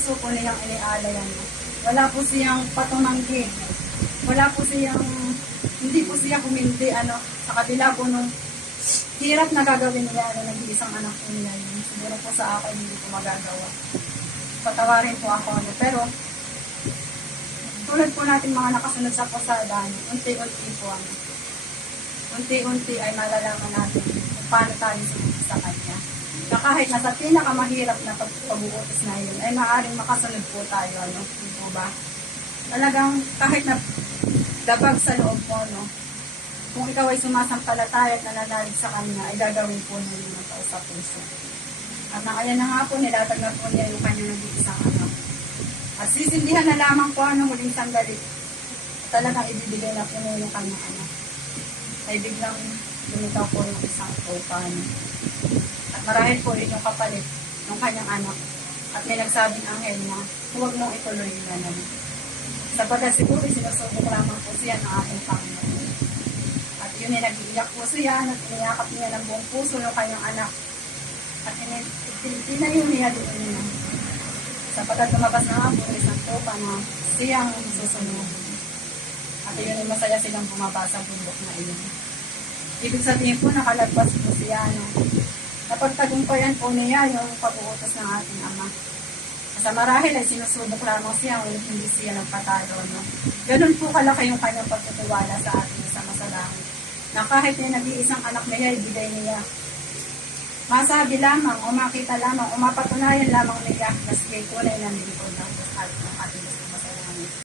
puso po niyang inialay. Wala po siyang patumanggi. Wala po siyang, hindi po siya kuminti sa kabila po nung hirap na gagawin niya nag-iisang anak po niya yun. Siguro po sa akin hindi ko magagawa. Patawarin po ako pero tulad po natin mga nakasunod sa pasada, unti-unti po unti-unti ay malalaman natin kung paano tayo sumunod sa kanya. Na kahit nasa pinakamahirap na pag-uutos na yun, ay maaaring makasunod po tayo, hindi po ba? Talagang kahit na dabag sa loob mo, kung ikaw ay sumasampalataya at nananalig sa kanya, ay gagawin po niya yung tao sa puso. At nakaya na nga po, nilatag na po niya yung kanyang nag-iisang anak. At sisindihan na lamang po huling sandali. Talagang ibibigay na po niya yung kanyang anak. Ay biglang lumitaw po yung isang tupan. At marahil po rin yung kapalit ng kanyang anak. At may nagsabing anghel na huwag mong ituloy yung ganun. Sapagkat siguro sinusubok lamang po siya ng aking Panginoon. At yun ay nag-iiyak po siya at iniyakap niya ng buong puso yung kanyang anak. At tinayo niya doon niya. Sapagkat lumabas na nga po isang tupa na siyang susunod. At yun ay masaya silang bumaba sa bundok na iyon. Ibig sabihin po nakalagpas po siya. Napagtagumpayan po niya yung pag-uutos ng ating Ama. Sa marahil ay sinusubok lamang siya ngunit hindi siya nagpatalo. Ganun po kalaki yung kanyang pagtutiwala sa ating isang sa langit. Na kahit na nag-iisang anak niya, ibigay niya. Masabi lamang o makita lamang o mapatunayan lamang niya na siya'y tunay na lingkod ng ating